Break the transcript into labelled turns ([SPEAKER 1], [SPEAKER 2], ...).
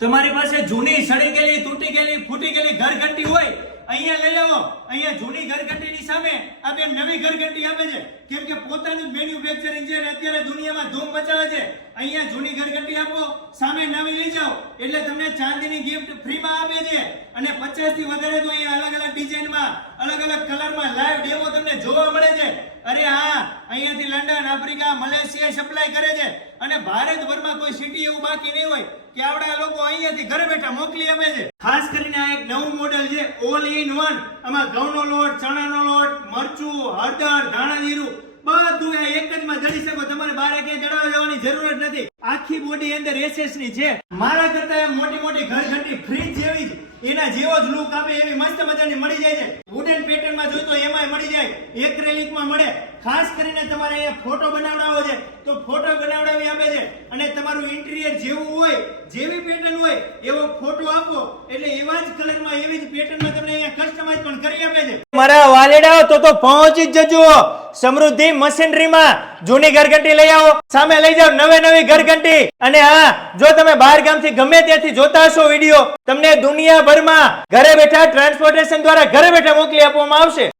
[SPEAKER 1] તમારી પાસે જૂની સડી ગયેલી, તૂટી ગયેલી, ફૂટી ગયેલી ઘરઘંટી હોય, અહીંયા લઈ આવો. અહીંયા જૂની ઘરઘંટીની સામે આ બેન નવી ઘરઘંટી આપે છે. કેમ કે પોતાનું મેન્યુફેક્ચરિંગ છે અત્યારે દુનિયામાં ધૂમ મચાવે છે. અહીંયા જૂની ઘરઘંટી આપો, સામે નવી લઈ જાઓ. એટલે તમને ચાંદીની ગિફ્ટ ફ્રીમાં આપે છે. અને પચાસથી વધારે તો અહીંયા અલગ અલગ ડિઝાઇનમાં અલગ અલગ કલરમાં લાઈવ ડેમો તમને જોવા મળે છે. અરે હા, અહીંયાથી લંડન, આફ્રિકા, મલેશિયા સપ્લાય કરે છે. અને ભારતભરમાં એવું બાકી નહીં હોય કે આવડા લોકો અહીંયાથી ઘરે બેઠા મોકલી આપે છે. ખાસ કરીને આ એક નવું મોડેલ છે ઓલ ઇન વન આમાં ઘઉંનો લોટ, ચણાનો લોટ, મરચું, હળદર, ધાણા, જીરું, બધું આ એક જ માં જડી શકો. તમારે બારે ક્યાંય જડાવા જવાની જરૂર જ નથી. આખી બોડી અંદર એસેસની છે. મારા કરતા મોટી મોટી ઘરઘંટી ફ્રીજ જેવી જ, એના જેવો જ લુક આપે એવી મસ્ત મજાની મળી જાય છે. વુડન પેટર્નમાં જોઈતો એમાંય મળી જાય. એક્રેલિકમાં મળે. ખાસ કરીને તમારે અહીંયા ફોટો બનાવડાવો છે, તો ફોટો બનાવડાવી આપે છે. અને તમારું ઇન્ટિરિયર જેવું હોય, જેવી પેટર્ન હોય, એવો ફોટો આપો. એટલે એવા જ કલરમાં એવી જ પેટર્નમાં તમને અહીંયા કસ્ટમાઇઝ પણ કરી આપે છે. મારા વાલેડાઓ તો તો પહોંચી જ જજો. સમૃદ્ધિ મશીનરીમાં જૂની ઘરઘંટી લઈ આવો. સામે લઈ જાઓ નવે નવી ઘરઘંટી. અને હા, જો તમે બહાર ગામથી ગમે ત્યાંથી જોતા હશો વીડિયો, તમને દુનિયાભરમાં ઘરે બેઠા ટ્રાન્સપોર્ટેશન દ્વારા ઘરે બેઠા મોકલી આપવામાં આવશે.